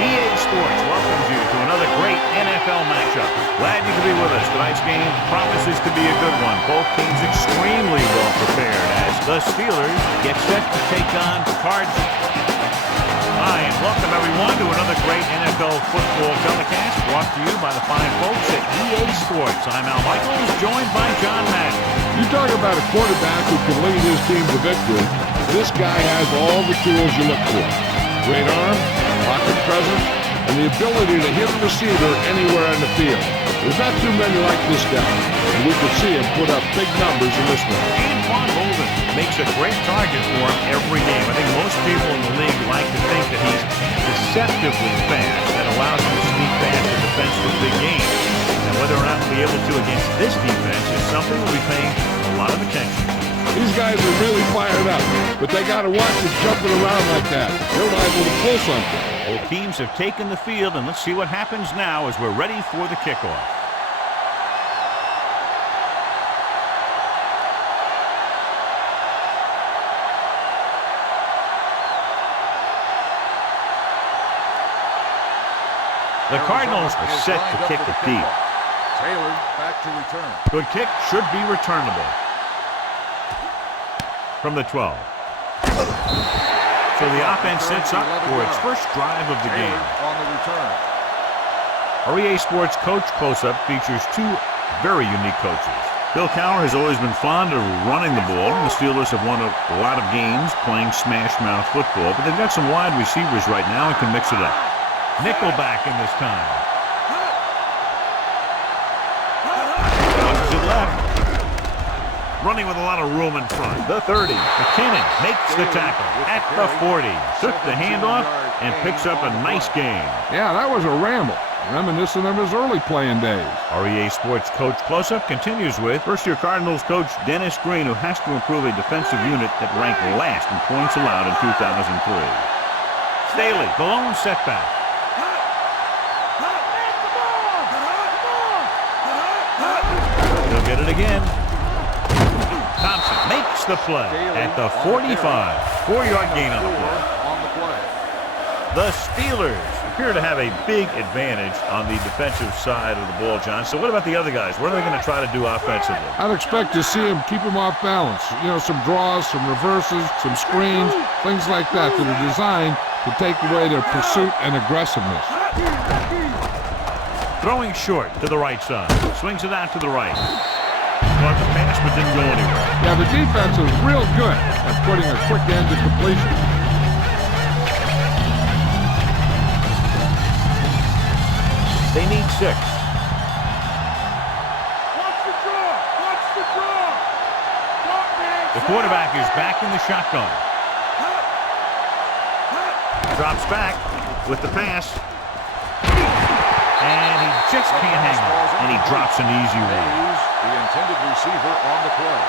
EA Sports welcomes you to another great NFL matchup. Glad you could be with us. Tonight's game promises to be a good one. Both teams extremely well prepared as the Steelers get set to take on the Cards. Hi, and welcome everyone to another great NFL football telecast brought to you by the fine folks at EA Sports. I'm Al Michaels, joined by John Madden. You talk about a quarterback who can lead his team to victory. This guy has all the tools you look for. Great arm, pocket presence, and the ability to hit a receiver anywhere on the field. There's not too many like this guy, and we could see him put up big numbers in this one. Antoine Holden makes a great target for him every game. I think most people in the league like to think that he's deceptively fast and allows him to sneak past the defense for big games. And whether or not he'll be able to against this defense is something we'll be paying a lot of attention. These guys are really fired up, but they got to watch him jumping around like that. They're liable to pull something. Both teams have taken the field, and let's see what happens now as we're ready for the kickoff. The Cardinals are set to kick the tee. Taylor back to return. Good kick, should be returnable. From the 12. So the offense sets up for its first drive of the game. On the return. Our EA Sports Coach Close-Up features two very unique coaches. Bill Cowher has always been fond of running the ball. The Steelers have won a lot of games playing smash-mouth football, but they've got some wide receivers right now and can mix it up. Nickelback in this time. Tosses it left. Running with a lot of room in front. The 30. McKinnon makes the tackle at the 40. Took the handoff and picks up a nice gain. Yeah, that was a ramble, reminiscent of his early playing days. Our EA Sports Coach Close-Up continues with first-year Cardinals coach Dennis Green, who has to improve a defensive unit that ranked last in points allowed in 2003. Staley, the lone setback. He'll get it again. Thompson makes the play at the 45. 4-yard gain on the play. The Steelers appear to have a big advantage on the defensive side of the ball, John. So what about the other guys? What are they going to try to do offensively? I'd expect to see him keep him off balance. You know, some draws, some reverses, some screens, things like that that are designed to take away their pursuit and aggressiveness. Throwing short to the right side. Swings it out to the right. Caught the pass but didn't go anywhere. Yeah, the defense is real good at putting a quick end to completion. They need 6. Watch the draw! Watch the draw! The quarterback is back in the shotgun. Drops back with the pass. And he just can't hang on. And he drops an easy one. The intended receiver on the play.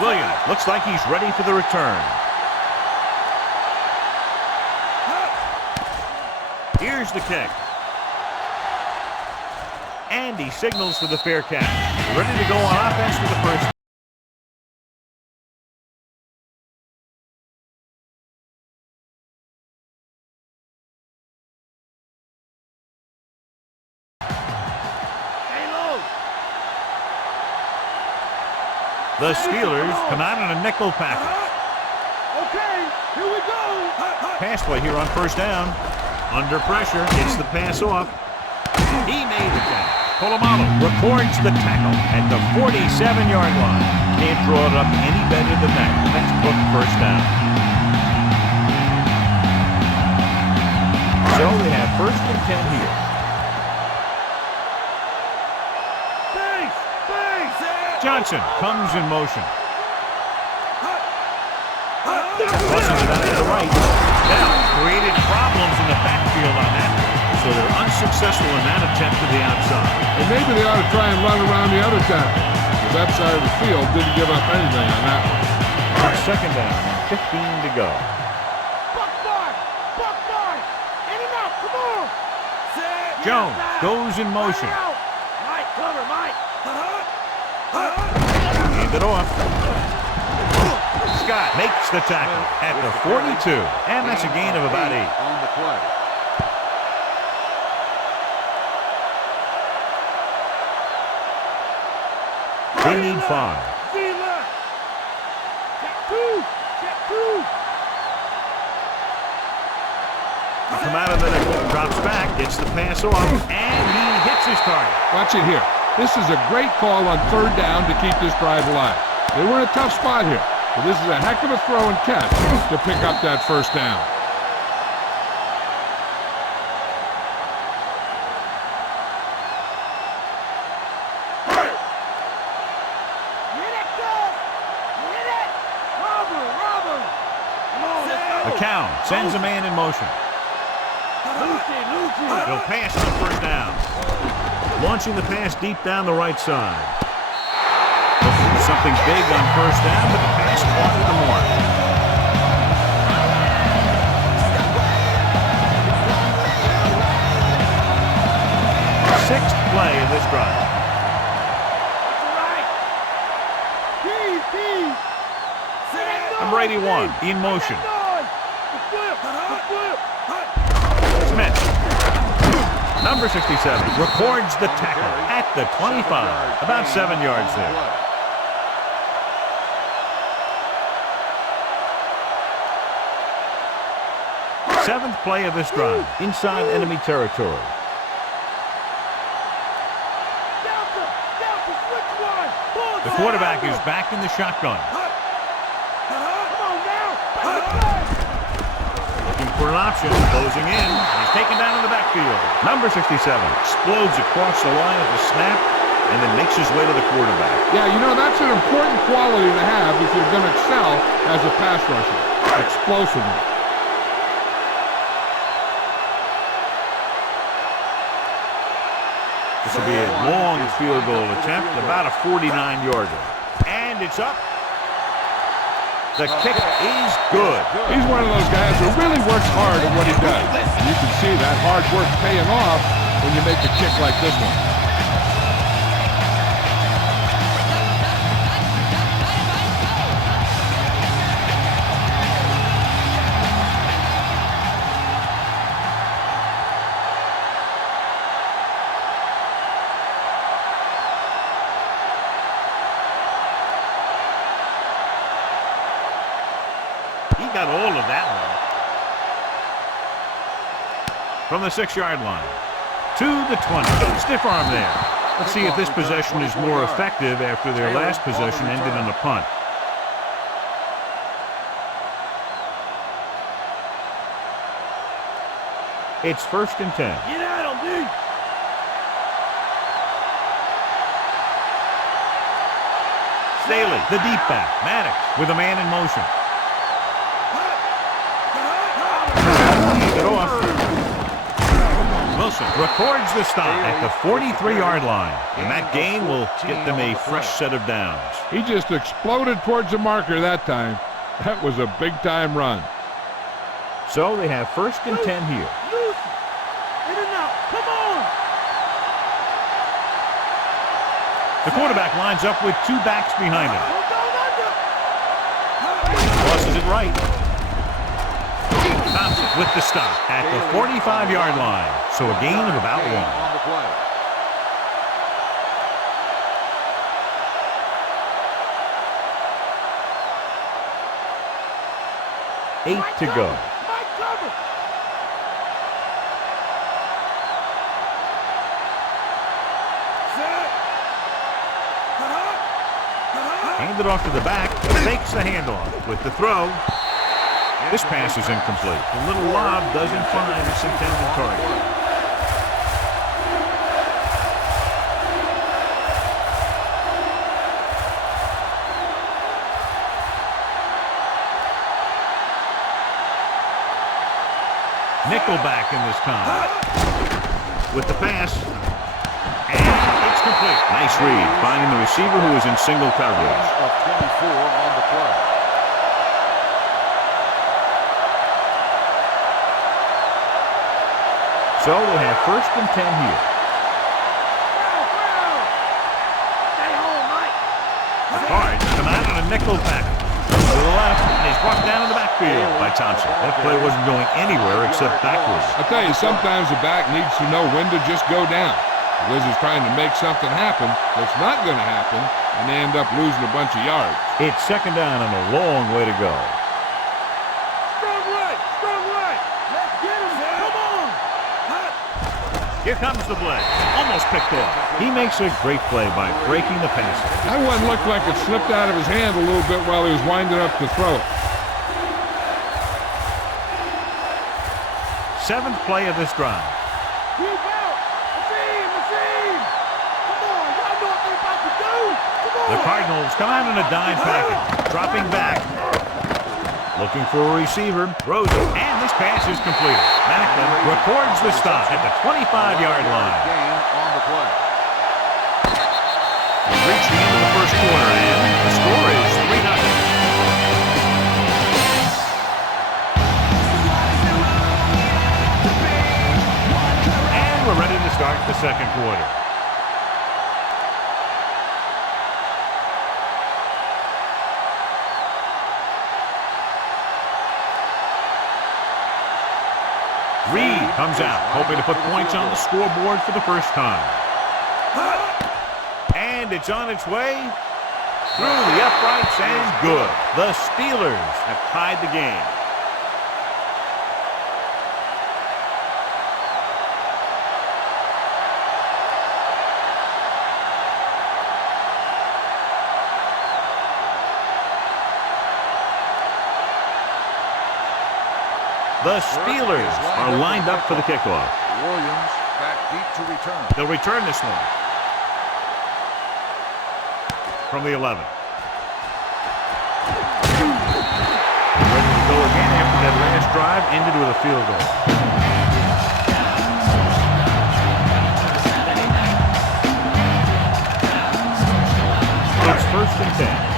Williams looks like he's ready for the return. Here's the kick. And he signals for the fair catch. Ready to go on offense for the first. The Steelers come out in a nickel package. Okay, here we go. Pass play here on first down. Under pressure, gets the pass off. He made the catch. Polamalu records the tackle at the 47-yard line. Can't draw it up any better than that. Textbook first down. So they have first and 10 here. Johnson comes in motion. Tossing it out to the right. Now created problems in the backfield on that. So they're unsuccessful in that attempt to the outside. And maybe they ought to try and run around the other tackle. That side of the field didn't give up anything on that one. Second down and 15 to go. In and out, come on. Jones goes in motion. Cover, Mike. Hand it off. Scott makes the tackle at the 42. And that's a gain of about 8. On the play. They need 5. Check 2. Check 2. Come out of the nickel, drops back, gets the pass off, and he hits his target. Watch it here. This is a great call on 3rd down to keep this drive alive. They were in a tough spot here, but this is a heck of a throw and catch to pick up that 1st down. The count sends a man in motion. He'll pass on 1st down. Launching the pass deep down the right side. Looking for something big on 1st down, but the pass caught at the mark. 6th play of this drive. Number 81 in motion. Smith. Number 67 records the tackle at the 25. About 7 yards there. Seventh play of this drive. Inside enemy territory. The quarterback is back in the shotgun. Looking for an option. Closing in. He's taken down in the backfield. Number 67 explodes across the line at the snap and then makes his way to the quarterback. Yeah, you know, that's an important quality to have if you're going to excel as a pass rusher. Explosiveness. This will be a long field goal attempt, about a 49-yarder. And it's up. The kick is good. He's one of those guys who really works hard at what he does. You can see that hard work paying off when you make a kick like this one. Got all of that one. From the 6-yard line to the 20. Stiff arm there. Let's see if this possession is more effective after their last possession ended in a punt. It's 1st and 10. Get at him, dude. Staley, the deep back. Maddox with a man in motion. It off. Wilson records the stop at the 43-yard line, and that gain will get them a fresh set of downs. He just exploded towards the marker that time. That was a big-time run. So they have 1st and 10 here. In and out. Come on. The quarterback lines up with 2 backs behind him. Tosses it right. Thompson with the stop at the 45-yard line. So a gain of about 1. On the play. Eight to go. Handed off to the back. Fakes the handoff with the throw. This pass is incomplete. The little lob doesn't find its intended target. Nickelback in this time. With the pass. And it's complete. Nice read, finding the receiver who is in single coverage. Of 24 on the play. So they have 1st and 10 here. nickel back. To the left, and he's brought down in the backfield by Thompson. That play wasn't going anywhere except backwards. I tell you, sometimes the back needs to know when to just go down. The Wizards trying to make something happen that's not going to happen, and they end up losing a bunch of yards. It's second down and a long way to go. Strong right. Strong right. Let's get him. Come on. Hot. Here comes the blitz. Almost picked off. He makes a great play by breaking the pass. That one looked like it slipped out of his hand a little bit while he was winding up to throw it. Seventh play of this drive. Keep out. Machine. Come on. Y'all know what they're about to do. Come on. The Cardinals come out in a dime package. Dropping back. Looking for a receiver. Throws it. And this pass is completed. Macklin records the stop at the 25-yard line. Gain on the play. We've reached the end of the first quarter, and the score is 3-0. And we're ready to start the second quarter. Reed comes out, hoping to put points on the scoreboard for the first time. And it's on its way through the uprights and good. The Steelers have tied the game. The Steelers are lined up for the kickoff. Williams back deep to return. They'll return this one. From the 11. Ready to go again after that last drive ended with a field goal. It's first and 10.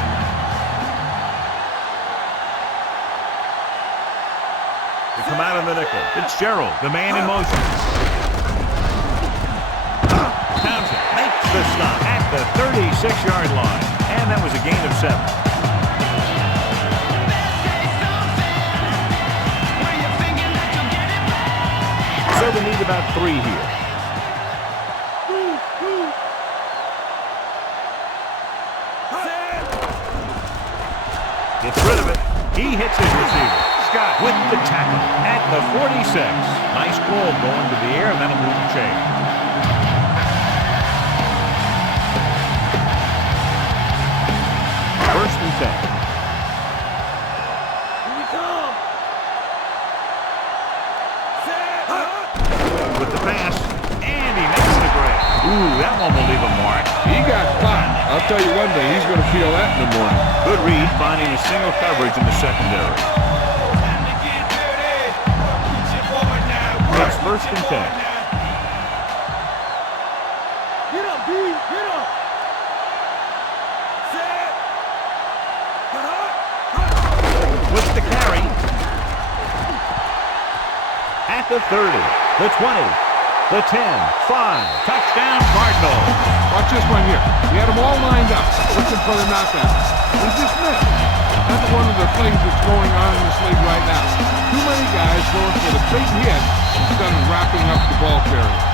Come out of the nickel. Fitzgerald, the man in motion. Townsend makes the stop at the 36-yard line. And that was a gain of 7. So they need about 3 here. Gets rid of it. He hits his receiver. Scott with the tackle at the 46. Nice ball going to the air, and that'll move the chain. First and 10. Here we come. With the pass, and he makes the grab. Ooh, that one will leave a mark. He got caught. I'll tell you one thing, he's going to feel that in the morning. Good read, finding a single coverage in the secondary. It's first and 10. Get up, D. Get up. Set. With the carry. At the 30, the 20, the 10, 5. Touchdown, Cardinals. Watch this one here. He had them all lined up, looking for the knockout. He just missed. That's one of the things that's going on in this league right now. Too many guys going for the big hit instead of wrapping up the ball carrier.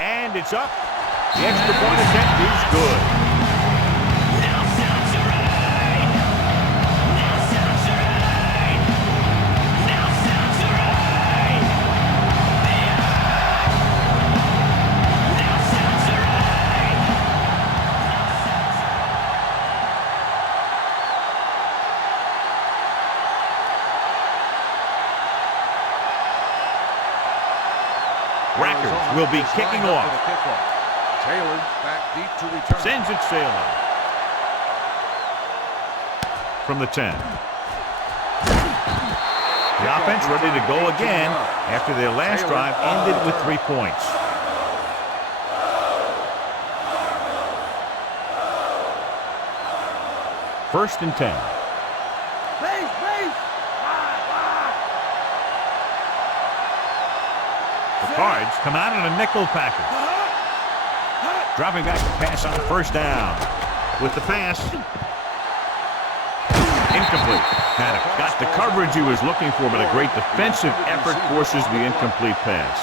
And it's up. The extra point attempt is good. Rackers will be kicking off. Taylor back deep to return. Sends it sailing. From the 10. The offense ready to go again after their last drive ended with 3 points. 1st and 10. Base, base. Wide. The Cards come out in a nickel package. Dropping back to pass on 1st down. With the pass. Incomplete. Maddox got the coverage he was looking for, but a great defensive effort forces the incomplete pass.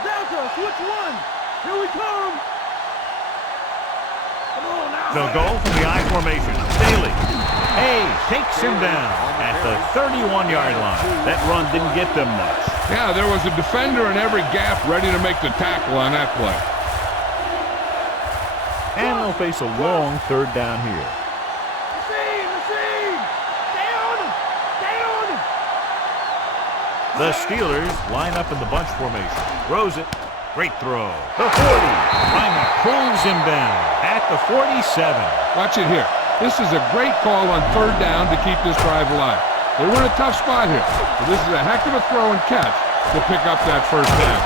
Delta, switch one. Here we come. Come on now. They'll go from the I formation. Daly. Hey, takes him down at the 31-yard line. That run didn't get them much. Yeah, there was a defender in every gap ready to make the tackle on that play. And they'll face a long 3rd down here. Machine. Stay on him. The Steelers line up in the bunch formation. Throws it. Great throw. The 40. Reimer pulls him down at the 47. Watch it here. This is a great call on 3rd down to keep this drive alive. They were in a tough spot here, but this is a heck of a throw and catch to pick up that 1st down.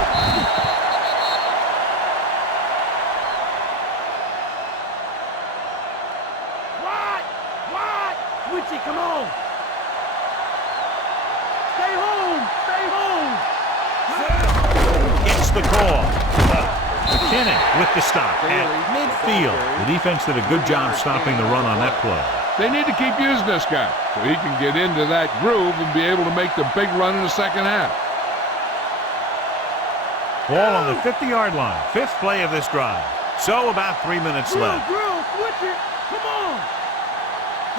Wide. Switch it, come on. Stay home. It's the call. McKinnon with the stop at midfield. The defense did a good job stopping the run on that play. They need to keep using this guy so he can get into that groove and be able to make the big run in the 2nd half. Ball on the 50-yard line. 5th play of this drive. So about 3 minutes left. Drill, switch it. Come on.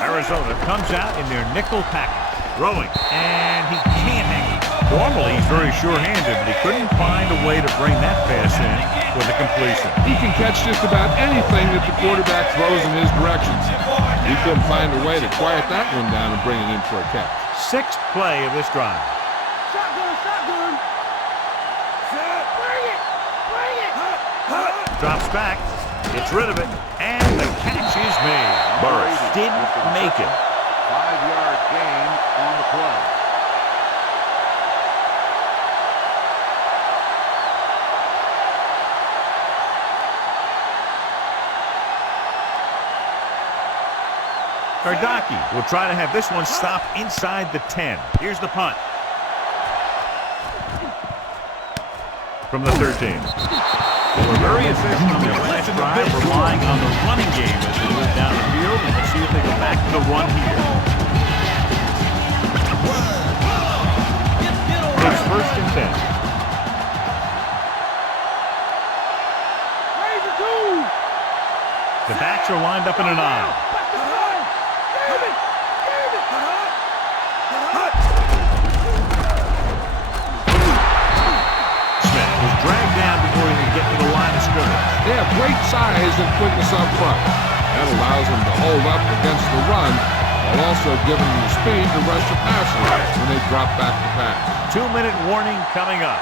Arizona comes out in their nickel package. Throwing. And he can't hang it. Normally he's very sure-handed, but he couldn't find a way to bring that pass in with a completion. He can catch just about anything that the quarterback throws in his direction. He couldn't find a way to quiet that one down and bring it in for a catch. 6th play of this drive. Shotgun. Bring it. Drops back. Gets rid of it. And the catch is made. Burris didn't make it. 5-yard gain on the play. Kardaki will try to have this one stop inside the 10. Here's the punt. From the 13. They were very efficient on their last drive, relying on the running game as they move down the field, and we'll see if they go back to the run here. It's 1st and 10. The backs are lined up in an aisle. Dragged down before he can get to the line of scrimmage. They have great size and quickness up front. That allows them to hold up against the run while also giving them the speed to rush the passer when they drop back to pass. 2-minute warning coming up.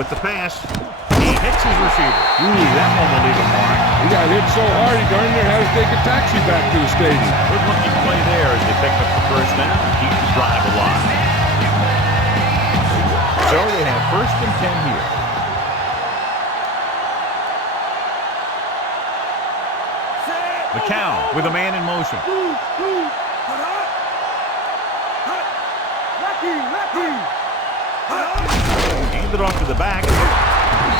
With the pass, he hits his receiver. That one will leave a mark. He got hit so hard he darn near had to take a taxi back to the stadium. Good looking play there as they pick up the 1st down and keep the drive alive. So they have 1st and 10 here. McCown with a man in motion. Handed off to the back.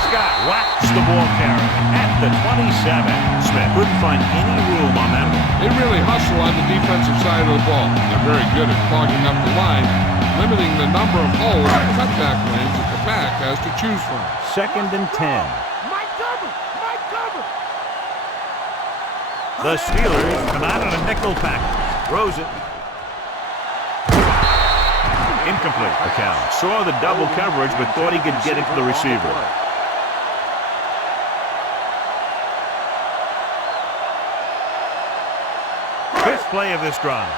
Scott whacks the ball carrier at the 27. Smith couldn't find any room on that one. They really hustle on the defensive side of the ball. They're very good at clogging up the line, limiting the number of holes and cutback lanes that the back has to choose from. 2nd and 10. Mike cover. The Steelers come out in a nickel package. Throws it. Incomplete. McCown saw the double coverage but thought he could get it to the receiver. Fifth play of this drive.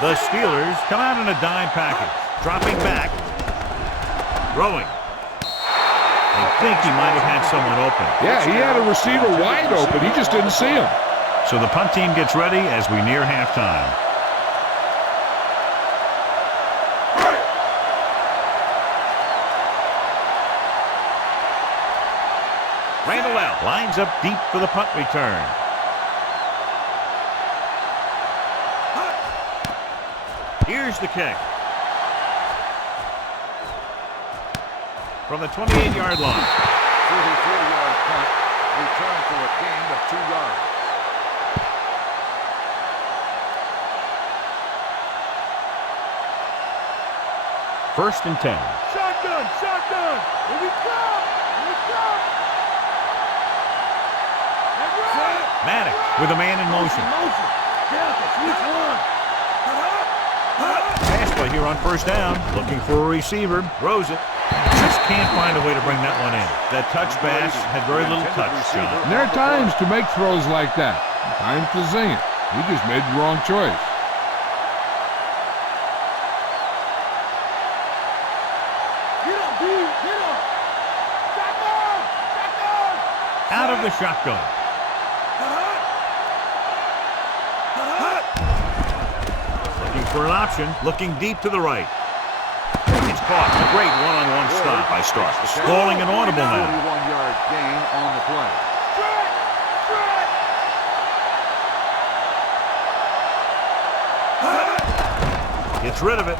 The Steelers come out in a dime package. Dropping back. Throwing. I think he might have had someone open. Yeah, he had a receiver wide open. He just didn't see him. So the punt team gets ready as we near halftime. Randall out, lines up deep for the punt return. Here's the kick. From the 28-yard line. 34-yard punt, return for a gain of 2 yards. First and 10. Shotgun, shotgun. Here we come. Here we come. Maddox with a man in motion. Pass play here on first down. Looking for a receiver. Throws it. Just can't find a way to bring that one in. That touch pass had very little touch, John. And there are times to make throws like that. Times to zing it. He just made the wrong choice. Out of the shotgun. Looking for an option. Looking deep to the right. It's caught. A great one-on-one stop by Starks. Stalling an audible now. 41-yard gain on the play. Gets rid of it.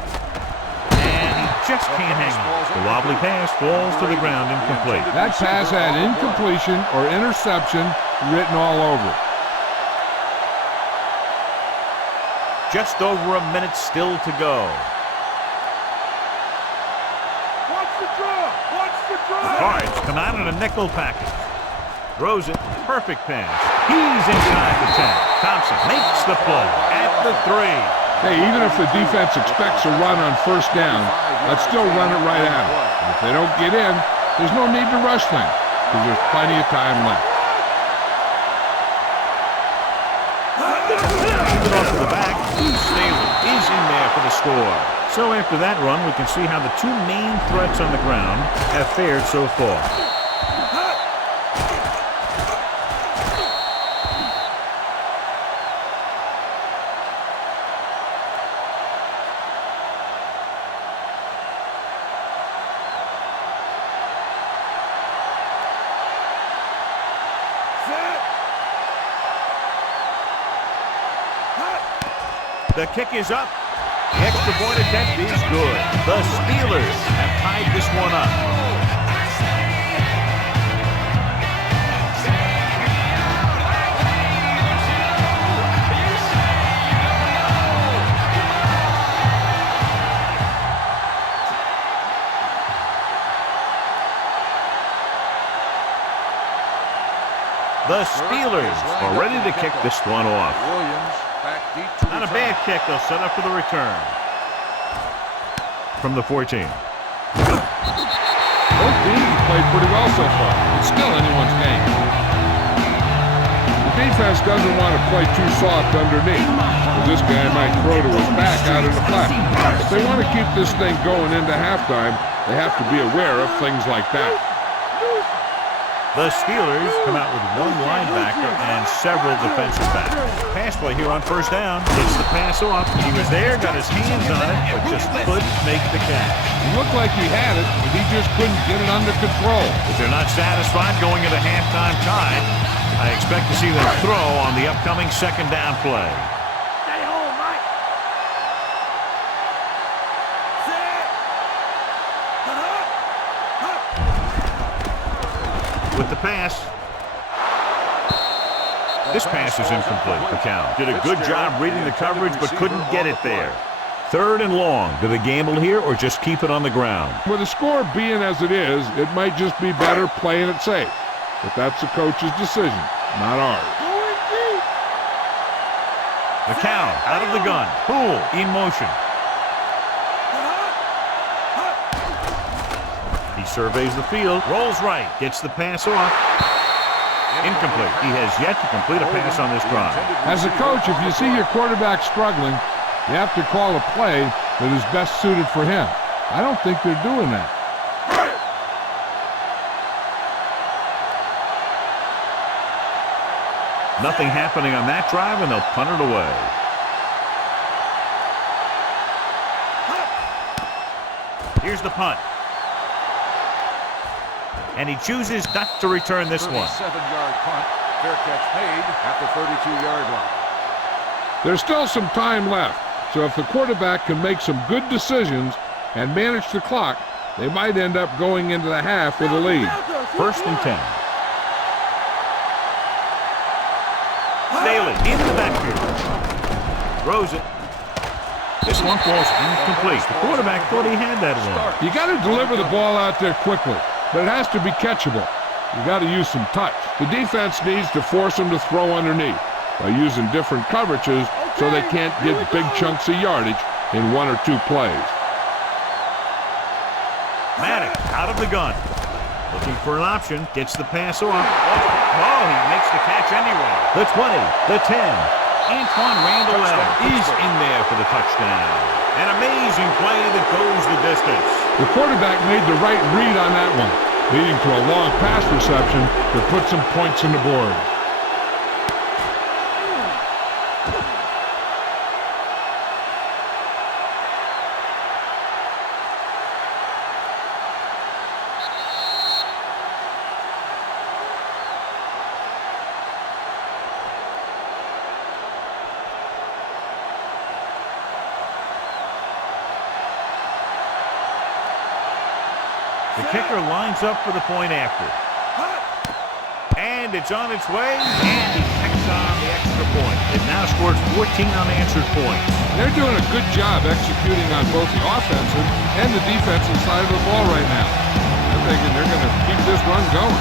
And he just can't hang on. The wobbly pass falls to the ground incomplete. That pass had incompletion or interception written all over it. Just over a minute still to go. Watch the draw. Watch the draw. Cards come out in a nickel package. Throws it. Perfect pass. He's inside the 10. Thompson makes the play at the 3. Hey, even if the defense expects a run on first down, let's still run it right at them. And if they don't get in, there's no need to rush things because there's plenty of time left. It off to the back. Staley is in there for the score. So after that run, we can see how the two main threats on the ground have fared so far. The kick is up. The extra point attempt is good. The Steelers have tied this one up. The Steelers are ready to kick this one off. Williams back deep to Not a bad kick. They'll set up for the return. From the 14. Both teams have played pretty well so far. It's still anyone's game. The defense doesn't want to play too soft underneath, because this guy might throw to his back out of the flat. If they want to keep this thing going into halftime, they have to be aware of things like that. The Steelers come out with one linebacker and several defensive backs. Pass play here on first down. Gets the pass off. He was there, got his hands on it, but just couldn't make the catch. He looked like he had it, but he just couldn't get it under control. If they're not satisfied going into halftime time, I expect to see them throw on the upcoming second down play. Stay home, Mike. With the pass. This pass is incomplete. McCown did a good job reading the coverage, but couldn't get it there. Third and long. Do they gamble here or just keep it on the ground? With the score being as it is, it might just be better playing it safe. But that's the coach's decision, not ours. McCown out of the gun. Poole in motion. He surveys the field, rolls right, gets the pass off. Incomplete. He has yet to complete a pass on this drive. As a coach, if you see your quarterback struggling, you have to call a play that is best suited for him. I don't think they're doing that. Nothing happening on that drive, and they'll punt it away. Here's the punt. And he chooses not to return this one. 37-yard punt. Fair catch made at the 32-yard line. There's still some time left, so if the quarterback can make some good decisions and manage the clock, they might end up going into the half with a lead. 1st and 10. Staley into the backfield. Throws it. This one falls incomplete. The quarterback thought he had that one. You got to deliver the ball out there quickly, but it has to be catchable. You got to use some touch. The defense needs to force them to throw underneath by using different coverages so they can't get big chunks of yardage in 1 or 2 plays. Madden out of the gun. Looking for an option. Gets the pass off. Oh, he makes the catch anyway. The 20, the 10. Antoine Randall is in there for the touchdown. An amazing play that goes the distance. The quarterback made the right read on that one, leading to a long pass reception that put some points on the board. The kicker lines up for the point after. And it's on its way, and he picks on the extra point. They've now scored 14 unanswered points. They're doing a good job executing on both the offensive and the defensive side of the ball right now. I'm thinking they're going to keep this run going.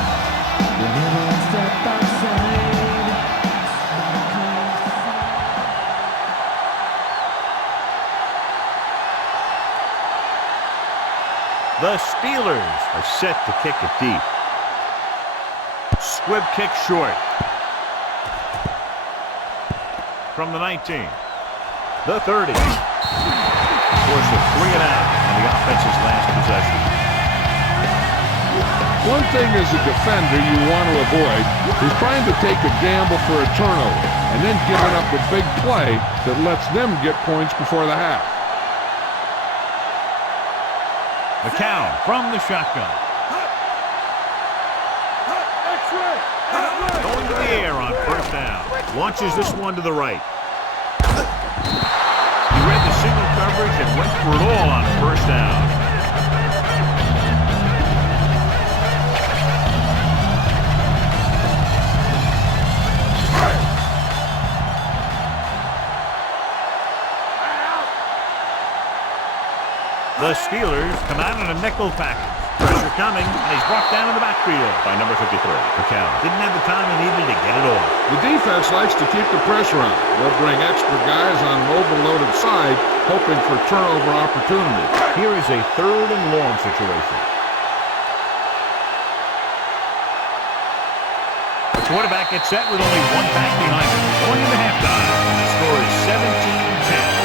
The Steelers are set to kick it deep. Squib kick short. From the 19. The 30. Force a 3 and out on the offense's last possession. One thing as a defender you want to avoid is trying to take a gamble for a turnover and then giving up a big play that lets them get points before the half. McCown from the shotgun. Going to the air on 1st down. Launches this one to the right. He read the single coverage and went for it all on 1st down. The Steelers come out in a nickel package. Pressure coming, and he's brought down in the backfield by number 53. McCown didn't have the time he needed to get it off. The defense likes to keep the pressure on. They'll bring extra guys on an overloaded side, hoping for turnover opportunity. Here is a 3rd and long situation. The quarterback gets set with only one back behind him. Going into halftime. The score is 17-10.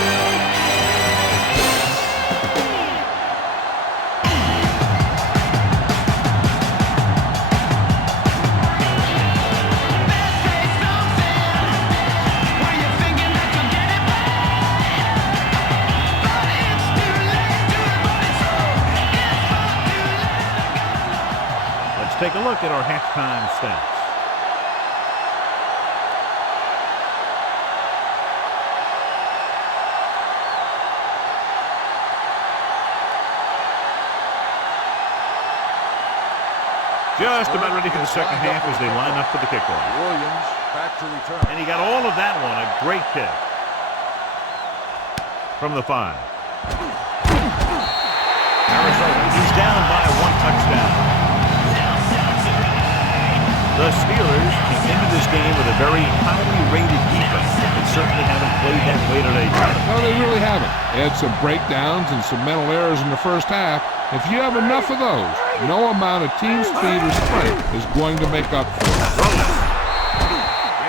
Take a look at our halftime stats. Just about ready for the second half as they line up for the kickoff. Williams back to return. And he got all of that one. A great kick. From the 5. Arizona, he's down by 1 touchdown. The Steelers came into this game with a very highly rated defense. They certainly haven't played that way today. No, they really haven't. They had some breakdowns and some mental errors in the first half. If you have enough of those, no amount of team speed or strength is going to make up for it.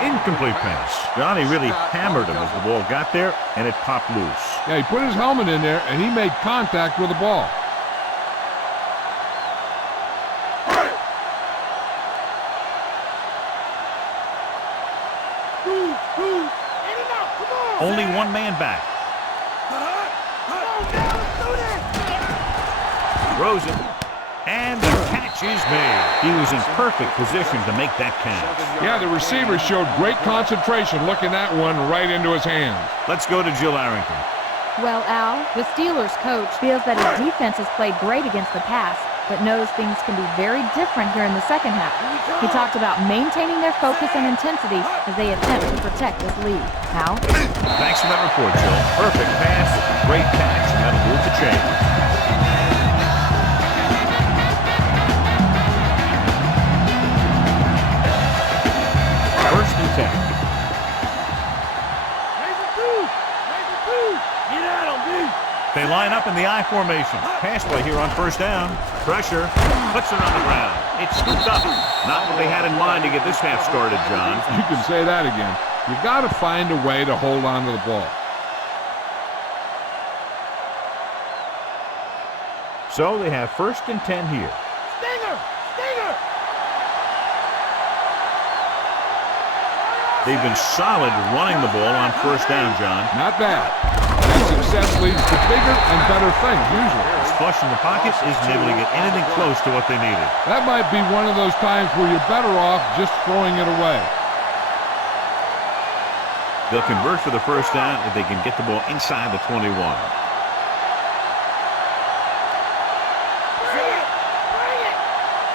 Incomplete pass. Johnny really hammered him as the ball got there, and it popped loose. Yeah, he put his helmet in there, and he made contact with the ball. Scoot. In and out. Come on. Only one man back. Come on, now. Let's do this. Throws it. And the catch is made. He was in perfect position to make that catch. Yeah, the receiver showed great concentration looking that one right into his hands. Let's go to Jill Arrington. Well, Al, the Steelers coach feels that his defense has played great against the pass, but knows things can be very different here in the second half. He talked about maintaining their focus and intensity as they attempt to protect this lead. Al? Thanks for that report, Jill. Perfect pass, great catch, and that'll move the chain. First and 10. Get out on me. They line up in the I formation. Pass play here on first down. Pressure. Puts it on the ground. It's scooped up. Not what they had in mind to get this half started, John. You can say that again. You got to find a way to hold on to the ball. So they have first and 10 here. Stinger. They've been solid running the ball on first down, John. Not bad. And success leads to bigger and better things, usually. It's flush in the pocket, isn't able to get anything close to what they needed. That might be one of those times where you're better off just throwing it away. They'll convert for the first down if they can get the ball inside the 21. Bring it.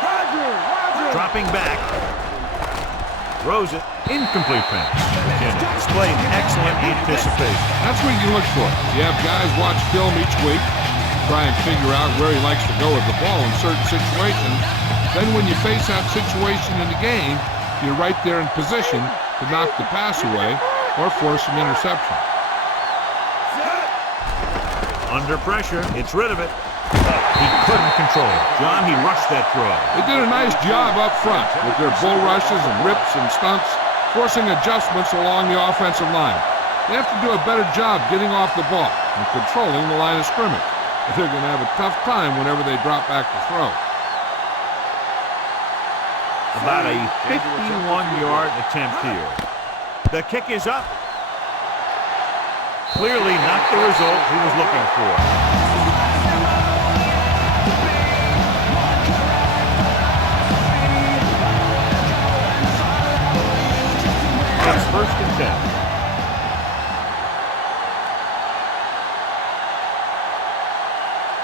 Roger. Dropping back. Throws it. Incomplete pass. And displaying excellent anticipation. That's what you look for. You have guys watch film each week, try and figure out where he likes to go with the ball in certain situations. Then when you face that situation in the game, you're right there in position to knock the pass away or force an interception. Under pressure. It's rid of it. He couldn't control it. John, he rushed that throw. They did a nice job up front with their bull rushes and rips and stunts, forcing adjustments along the offensive line. They have to do a better job getting off the ball and controlling the line of scrimmage. They're going to have a tough time whenever they drop back to throw. About a 51-yard attempt here. The kick is up. Clearly not the result he was looking for. It's first and 10.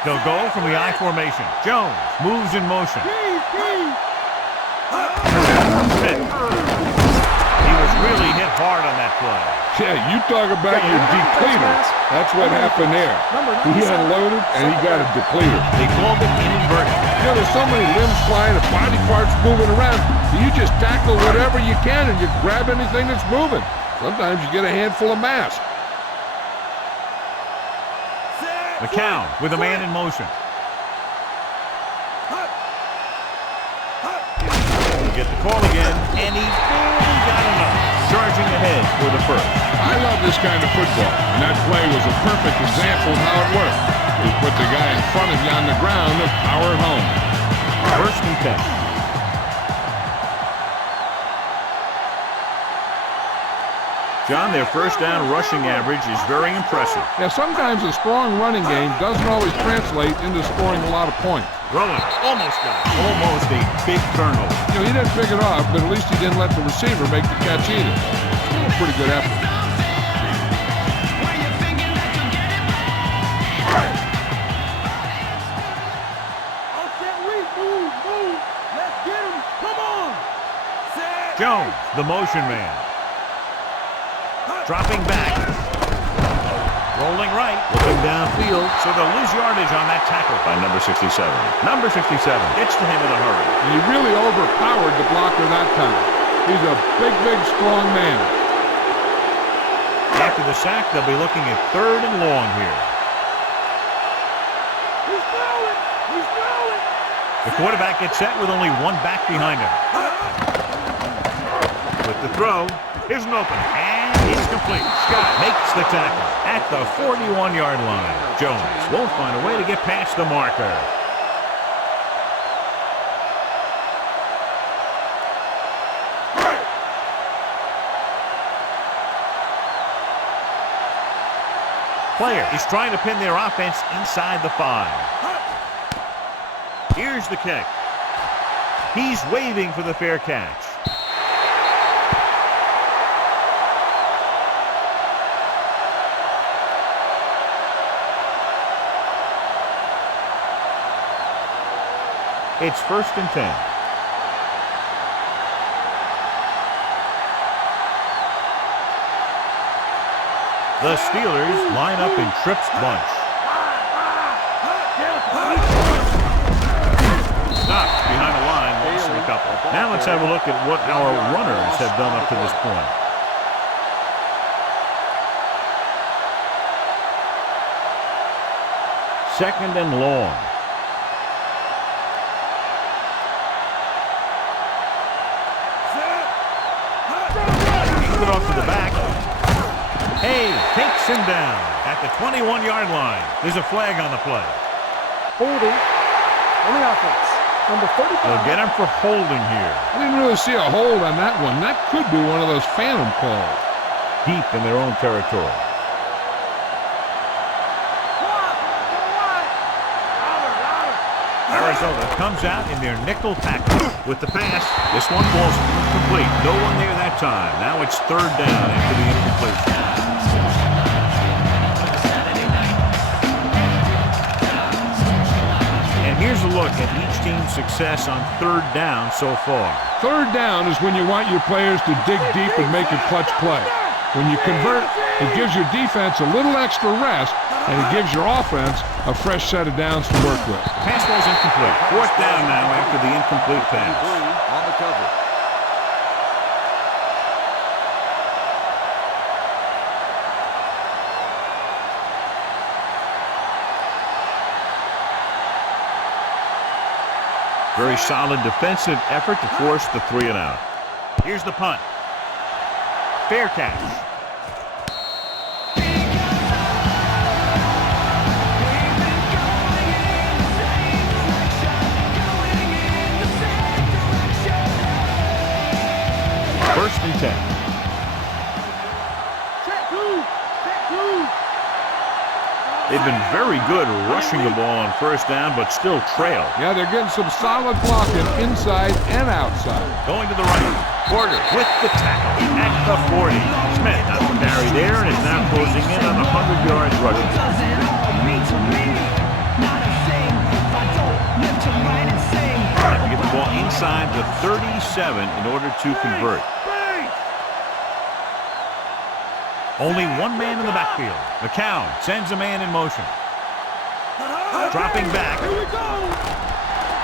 They'll go from the I formation. Jones moves in motion. He was really hit hard on that play. Yeah, you talk about your depleter. That's what happened there. He unloaded and he got a depleter. They called it inadvertent. You know, there's so many limbs flying and body parts moving around. You just tackle whatever you can and you grab anything that's moving. Sometimes you get a handful of mass. McCown with a man in motion. He'll get the call again, and he barely got enough. Charging ahead for the first. I love this kind of football, and that play was a perfect example of how it works. You put the guy in front of you on the ground and power it home. First and 10. John, their first down rushing average is very impressive. Yeah, sometimes a strong running game doesn't always translate into scoring a lot of points. Throwing, almost got it. Almost a big turnover. You know, he didn't pick it off, but at least he didn't let the receiver make the catch either. Still a pretty good effort. Move. Let's get him. Come on. Jones, the motion man. Dropping back. Rolling right. Looking downfield. So they'll lose yardage on that tackle by number 67. Number 67 gets to him in a hurry. And he really overpowered the blocker that time. He's a big, strong man. After the sack, they'll be looking at third and long here. He's throwing. The quarterback gets set with only one back behind him. With the throw, isn't open. It's complete. Scott makes the tackle at the 41-yard line. Jones won't find a way to get past the marker. player is trying to pin their offense inside the 5. Here's the kick. He's waving for the fair catch. It's 1st and 10. The Steelers line up in trips bunch. Stopped behind the line, lost a couple. Now let's have a look at what our runners have done up to this point. Second and long. It off to the back. Hey, takes him down at the 21-yard line. There's a flag on the play. Holding on the offense. Number 35. They'll get him for holding here. I didn't really see a hold on that one. That could be one of those phantom calls. Deep in their own territory. Arizona comes out in their nickel package with the pass. This one falls incomplete. No one there that time. Now it's 3rd down after the incompletion. And here's a look at each team's success on 3rd down so far. 3rd down is when you want your players to dig deep and make a clutch play. When you convert, it gives your defense a little extra rest, and it gives your offense a fresh set of downs to work with. Pass ball's incomplete. 4th down now after the incomplete pass. On the cover. Very solid defensive effort to force the 3 and out. Here's the punt. Fair catch. First and 10. They've been very good rushing the ball on 1st down, but still trail. Yeah, they're getting some solid blocking inside and outside. Going to the right. Porter with the tackle at the 40. Smith got the carry there and is now closing in on 100 yards rushing. Have to get the ball inside the 37 in order to convert. Only one man in the backfield. McCown sends a man in motion. Dropping back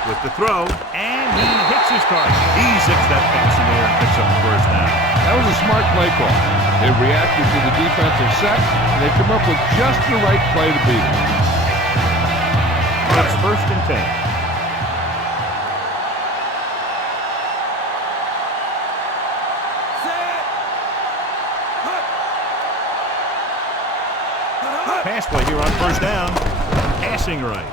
with the throw, and he hits his target. He zips that pass in there and picks up the 1st down. That was a smart play call. They reacted to the defensive set, and they come up with just the right play to beat it. It's 1st and 10. Pass play here on 1st down. Passing right.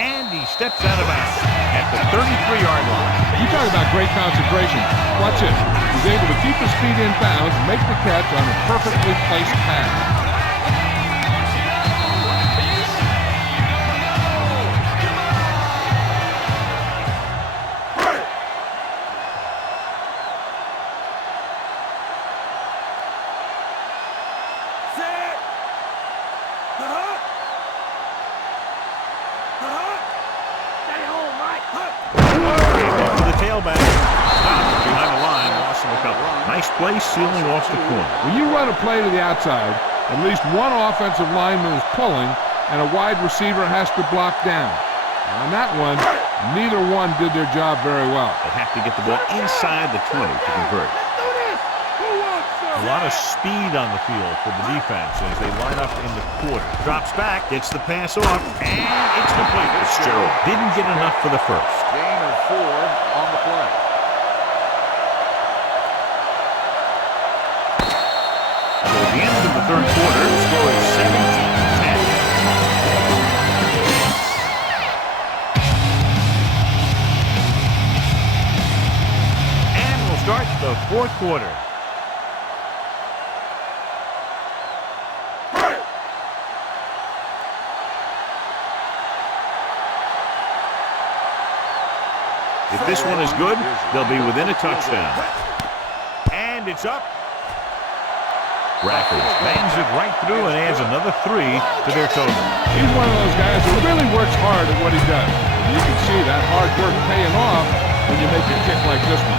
And he steps out of bounds at the 33-yard line. You talk about great concentration. Watch this. He's able to keep his feet in bounds and make the catch on a perfectly placed pass. Sealing off the corner. When you run a play to the outside, at least one offensive lineman is pulling, and a wide receiver has to block down. On that one, neither one did their job very well. They have to get the ball inside the 20 to convert. A lot of speed on the field for the defense as they line up in the quarter. Drops back, gets the pass off, and it's complete. Fitzgerald didn't get enough for the 1st. Gain of 4 on the play. So at the end of the 3rd quarter, the score is 17-10. And we'll start the 4th quarter. If this one is good, they'll be within a touchdown. And it's up. Rackers bangs it right through and adds another 3 to their total. He's one of those guys who really works hard at what he does. And you can see that hard work paying off when you make a kick like this one.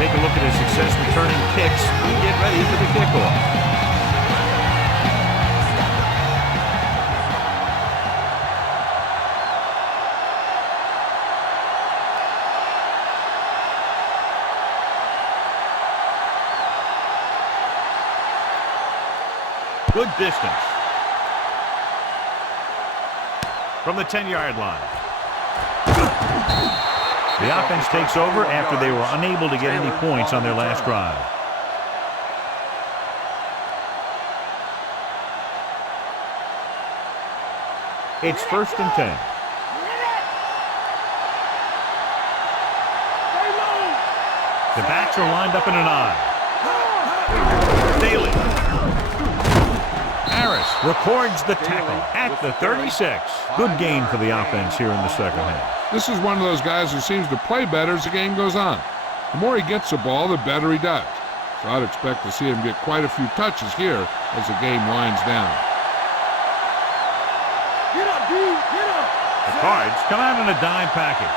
Take a look at his success returning kicks and get ready for the kickoff. Good distance. From the 10-yard line. The offense takes over after they were unable to get any points on their last drive. It's 1st and 10. The backs are lined up in an I. Daly. Harris records the tackle at the 36. Good gain for the offense here in the second half. This is one of those guys who seems to play better as the game goes on. The more he gets the ball, the better he does. So I'd expect to see him get quite a few touches here as the game winds down. Get up, D! Get up! The Cards come out in a dime package.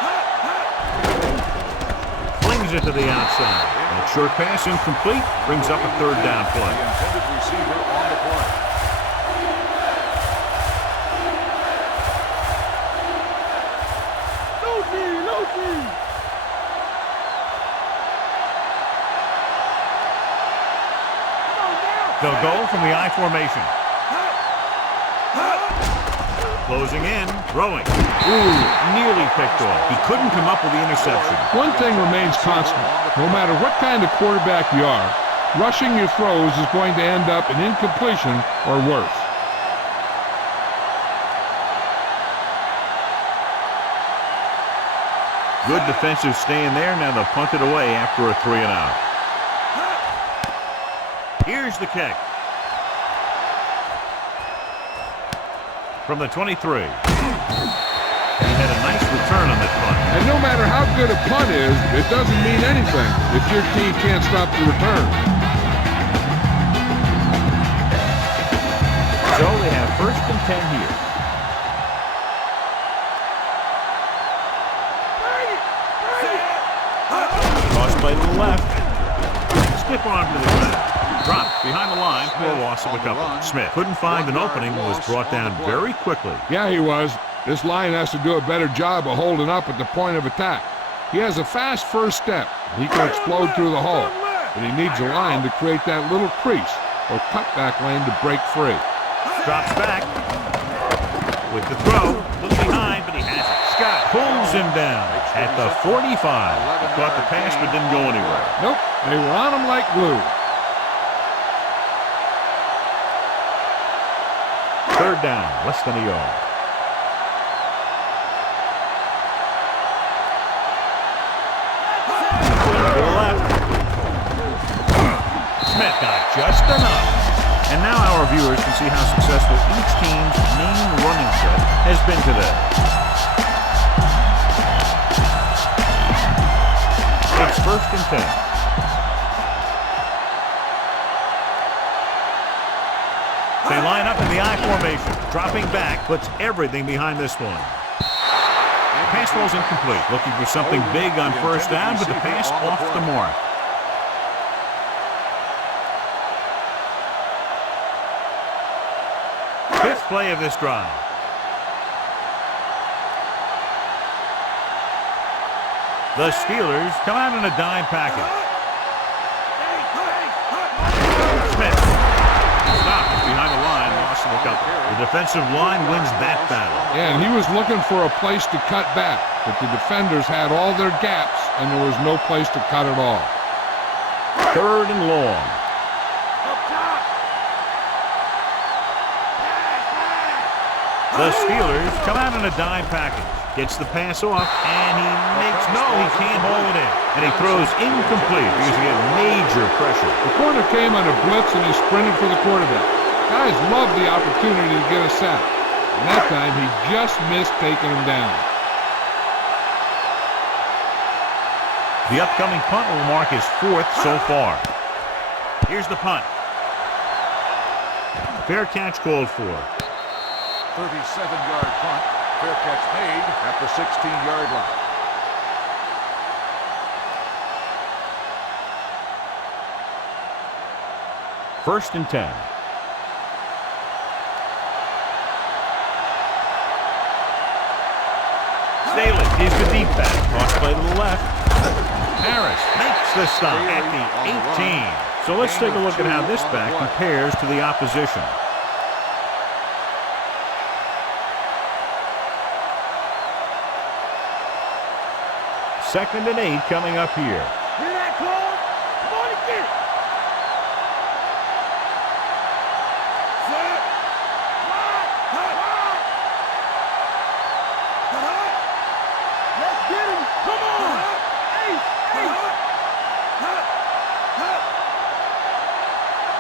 Flings it to the outside. That short pass incomplete brings up a 3rd down play. The intended receiver on the play. They'll go from the I formation. Closing in, throwing. Ooh, nearly picked off. He couldn't come up with the interception. One thing remains constant. No matter what kind of quarterback you are, rushing your throws is going to end up in incompletion or worse. Good defensive stand there. Now they'll punt it away after a 3-and-out. Here's the kick. From the 23. He had a nice return on that punt. And no matter how good a punt is, it doesn't mean anything if your team can't stop the return. So they have 1st and 10 here. Toss play to the left. Stiff arm to the left. Dropped behind the line for a loss of a couple. Smith couldn't find an opening and was brought down very quickly. Yeah, he was. This line has to do a better job of holding up at the point of attack. He has a fast first step. He can explode through the hole. But he needs a line to create that little crease or cutback lane to break free. Drops back. With the throw. Look behind, but he has it. Scott pulls him down at the 45. He caught the pass but didn't go anywhere. Nope, they were on him like glue. 3rd down, less than a yard. To the left. Smith got just enough. And now our viewers can see how successful each team's main running set has been today. It's 1st and 10. They line up in the I formation. Dropping back puts everything behind this one. The pass falls incomplete. Looking for something big on 1st down, but the pass off the mark. Fifth play of this drive. The Steelers come out in a dime package. Smith stopped behind the line, lost a couple. The defensive line wins that battle. Yeah, and he was looking for a place to cut back, but the defenders had all their gaps, and there was no place to cut at all. 3rd and long. The Steelers come out in a dime package. Gets the pass off, and he can't hold it in. And he throws incomplete because he had major pressure. The corner came on a blitz, and he sprinted for the quarterback. Guys love the opportunity to get a sack. And that time, he just missed taking him down. The upcoming punt will mark his 4th so far. Here's the punt. Fair catch called for. 37-yard punt. Fair catch made at the 16-yard line. First and 10. Staley is the deep back. Toss play to the left. Harris makes the stop at the 18. So let's take a look at how this back compares to the opposition. Second and 8 coming up here. Hear that call? Come on and get it. Set. Wide. Let's get him. Come on. Ace.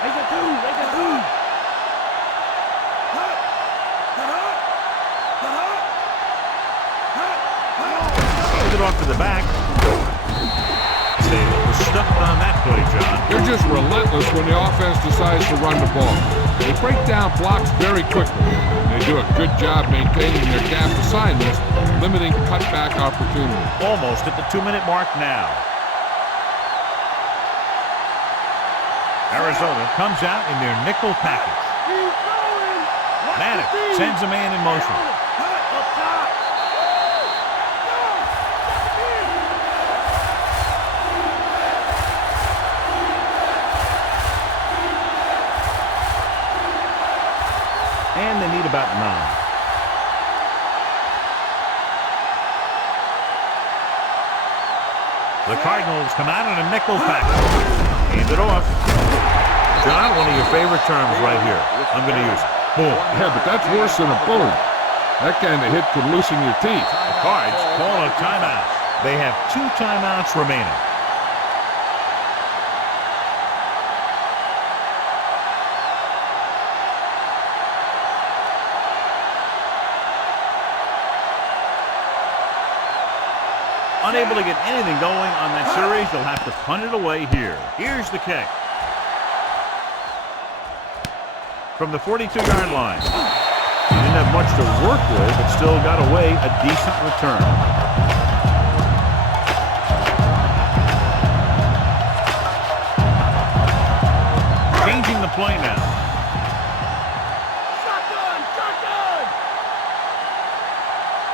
Make a two. Hands it off to the back. Staley was stuck on that play, John. They're just relentless when the offense decides to run the ball. They break down blocks very quickly. They do a good job maintaining their gap assignments, limiting cutback opportunity. Almost at the 2-minute mark now. Arizona comes out in their nickel package. Keep going. Madden sends a man in motion. Up top. And they need about 9. The Cardinals come out in a nickel package. Hand it off. John, one of your favorite terms right here. I'm going to use it. Boom. Yeah, but that's worse than a bully. That kind of hit could loosen your teeth. The Cards call a timeout. They have 2 timeouts remaining. Unable to get anything going on that series, they'll have to punt it away here. Here's the kick. From the 42-yard line. He didn't have much to work with, but still got away a decent return. Changing the play now. Shotgun.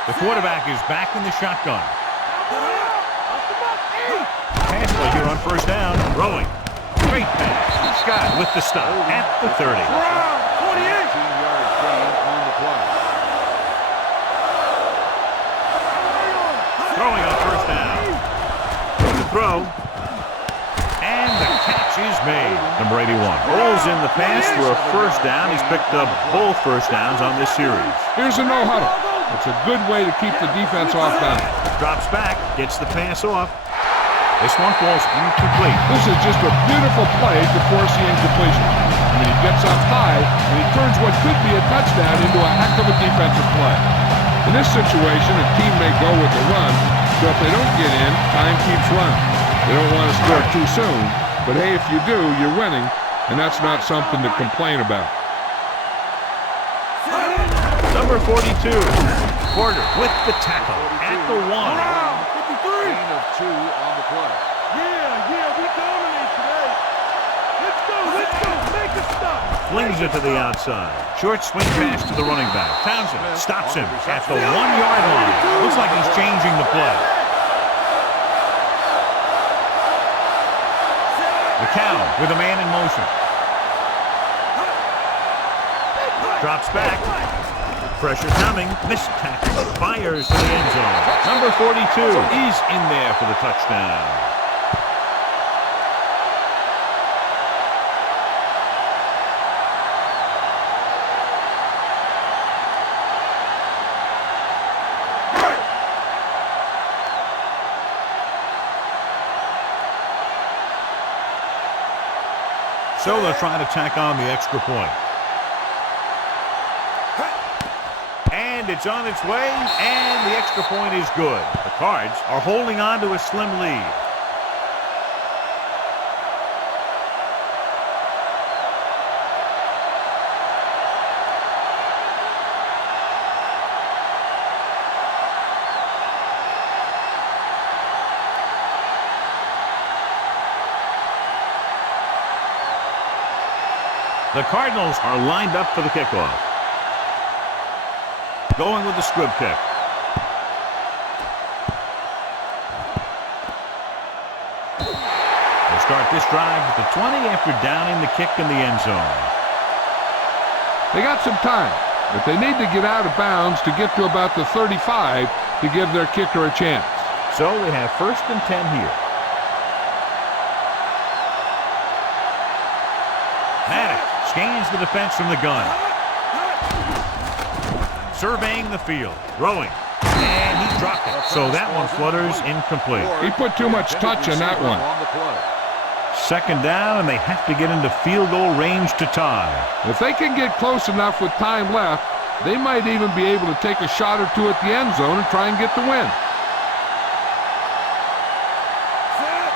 The quarterback is back in the shotgun. Pass play here on first down. Throwing. Great pass. Scott with the stop at the 30. 18-yard gain on the play. Throwing on first down. The throw. And the catch is made. Number 81 rolls in the pass for a first down. He's picked up both first downs on this series. Here's a no-huddle. It's a good way to keep the defense off balance. Drops back. Gets the pass off. This one falls incomplete. This is just a beautiful play to force the incompletion. I mean, he gets up high, and he turns what could be a touchdown into a heck of a defensive play. In this situation, a team may go with the run, so if they don't get in, time keeps running. They don't want to score too soon, but hey, if you do, you're winning, and that's not something to complain about. Number 42, Porter with the tackle at the 1. Gain of 2 on the play. Yeah, we dominate today. Let's go, make a stop. Flings it to the outside. Short swing pass to the running back. Townsend stops him at the 1-yard line. Looks like he's changing the play. McCown with a man in motion. Drops back. Pressure coming. Missed tackle. Fires to the end zone. Number 42 is in there for the touchdown. So they'll try to tack on the extra point. And it's on its way, and the extra point is good. The Cards are holding on to a slim lead. The Cardinals are lined up for the kickoff. Going with the squib kick. They'll start this drive at the 20 after downing the kick in the end zone. They got some time, but they need to get out of bounds to get to about the 35 to give their kicker a chance. So they have 1st and 10 here. Madden scans the defense from the gun. Surveying the field. Throwing. And he dropped it. So that one flutters incomplete. He put too much touch on that one. 2nd down, and they have to get into field goal range to tie. If they can get close enough with time left, they might even be able to take a shot or two at the end zone and try and get the win.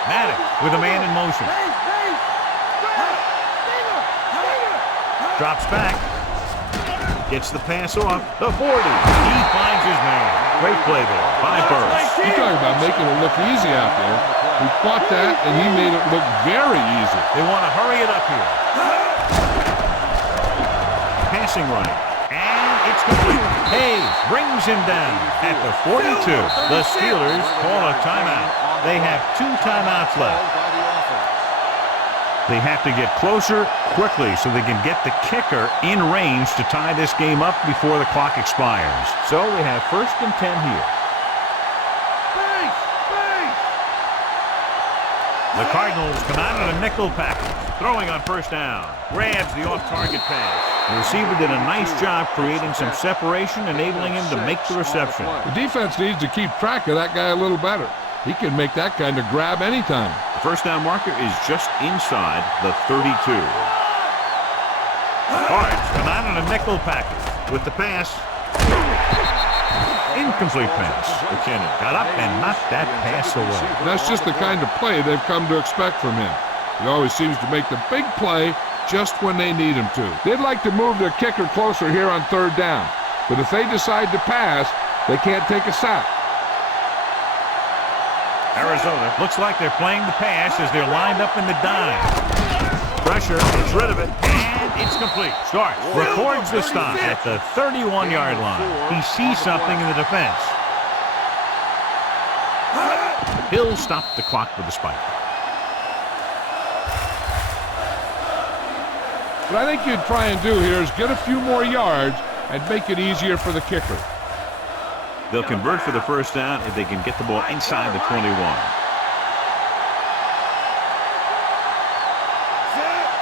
Madden with a man in motion. Drops back. Gets the pass off. The 40. He finds his man. Great play there by Burris. You talk about making it look easy out there. He caught that, and he made it look very easy. They want to hurry it up here. Passing running. And it's complete. Hayes brings him down at the 42. The Steelers call a timeout. They have 2 timeouts left. They have to get closer quickly so they can get the kicker in range to tie this game up before the clock expires. So they have 1st and 10 here. The Cardinals come out in a nickel package. Throwing on 1st down. Grabs the off-target pass. The receiver did a nice job creating some separation, enabling him to make the reception. The defense needs to keep track of that guy a little better. He can make that kind of grab anytime. The 1st down marker is just inside the 32. Cards come out in a nickel package with the pass. Incomplete pass. McKinnon got up and knocked that pass away. That's just the kind of play they've come to expect from him. He always seems to make the big play just when they need him to. They'd like to move their kicker closer here on 3rd down, but if they decide to pass, they can't take a sack. Arizona looks like they're playing the pass as they're lined up in the dime. Pressure, gets rid of it, and it's complete. Starks records the stop at the 31-yard line. He sees something in the defense. He'll stop the clock with a spike. What I think you'd try and do here is get a few more yards and make it easier for the kicker. They'll convert for the 1st down if they can get the ball inside the 21.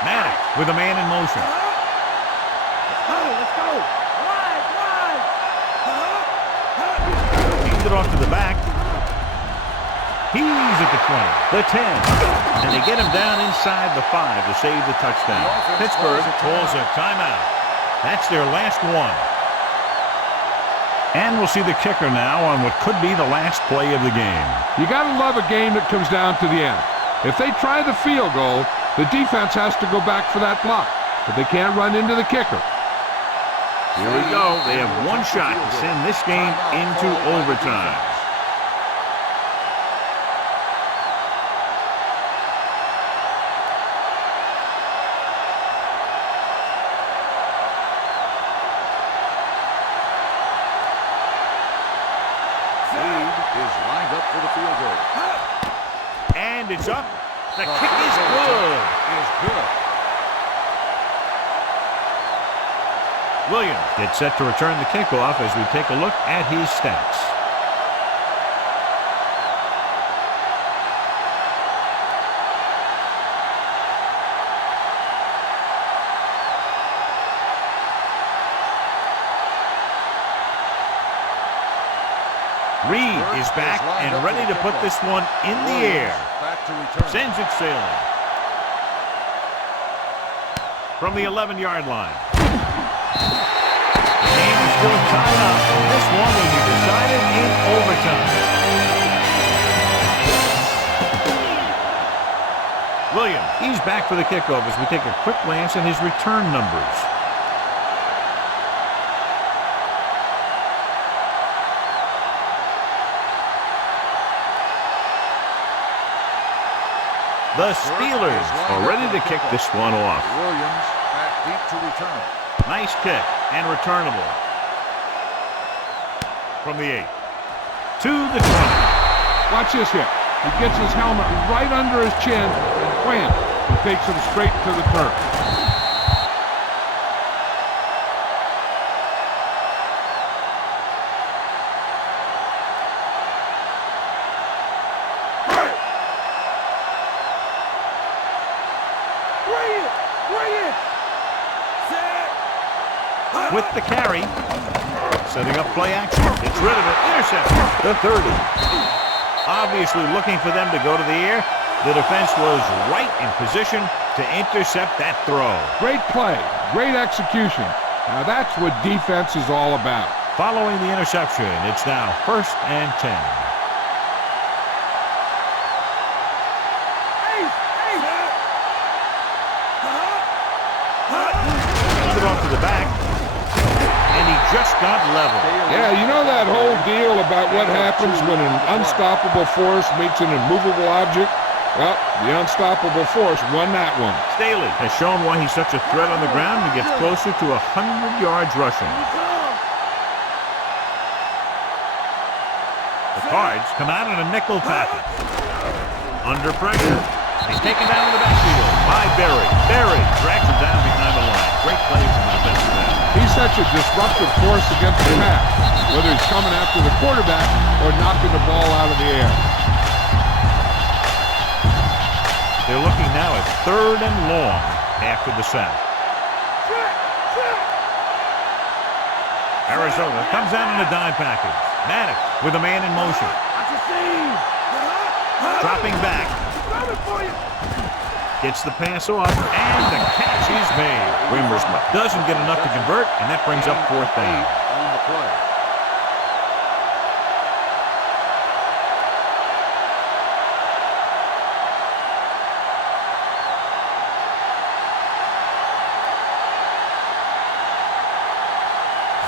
Maddox with a man in motion. Let's go. Wide. Hands it off to the back. He's at the 20, the 10. And they get him down inside the 5 to save the touchdown. Pittsburgh calls a timeout. That's their last one. And we'll see the kicker now on what could be the last play of the game. You got to love a game that comes down to the end. If they try the field goal, the defense has to go back for that block, but they can't run into the kicker. Here we go. They have one shot to send this game into overtime. Is lined up for the field goal. And it's up. The kick is good. Williams gets set to return the kickoff as we take a look at his stats. Reed is back and ready to put this one in the air. Sends it sailing. From the 11-yard line. The game is still tied up. This one will be decided in overtime. Williams, he's back for the kickoff as we take a quick glance at his return numbers. The Steelers are ready to kick this one off. Williams back deep to return. Nice kick and returnable. From the 8 to the 20. Watch this hit. He gets his helmet right under his chin, and wham, he takes him straight to the turf. With the carry, setting up play action. Gets rid of it. Interception. The 30. Obviously looking for them to go to the air. The defense was right in position to intercept that throw. Great play. Great execution. Now that's what defense is all about. Following the interception, it's now 1st and 10. Hand it off to the back. And he just got level. Yeah, you know that whole deal about what happens when an unstoppable force meets an immovable object? Well, the unstoppable force won that one. Staley has shown why he's such a threat on the ground and gets closer to 100 yards rushing. The Cards come out in a nickel package. Under pressure. He's taken down in the backfield by Berry. Berry drags him down behind the line. Great play from the defensive end. He's such a disruptive force against the pass, whether he's coming after the quarterback or knocking the ball out of the air. They're looking now at 3rd and long after the sack. Arizona comes out in a dime package. Maddox with a man in motion. Dropping back. Gets the pass off, and the catch is made. Reimers doesn't get enough to convert, and that brings up 4th down. On the play.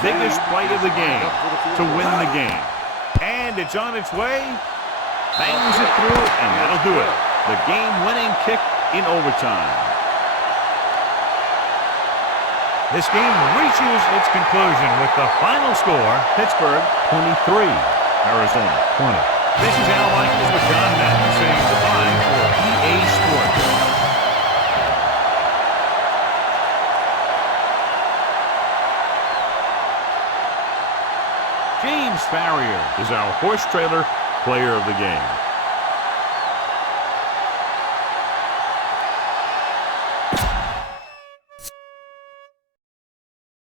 Biggest play of the game to win the game. And it's on its way. Bangs it through, and that'll do it. The game-winning kick in overtime. This game reaches its conclusion with the final score, Pittsburgh 23, Arizona 20. This is Al Michaels with John Madden saying goodbye for EA Sports. James Farrier is our horse trailer player of the game.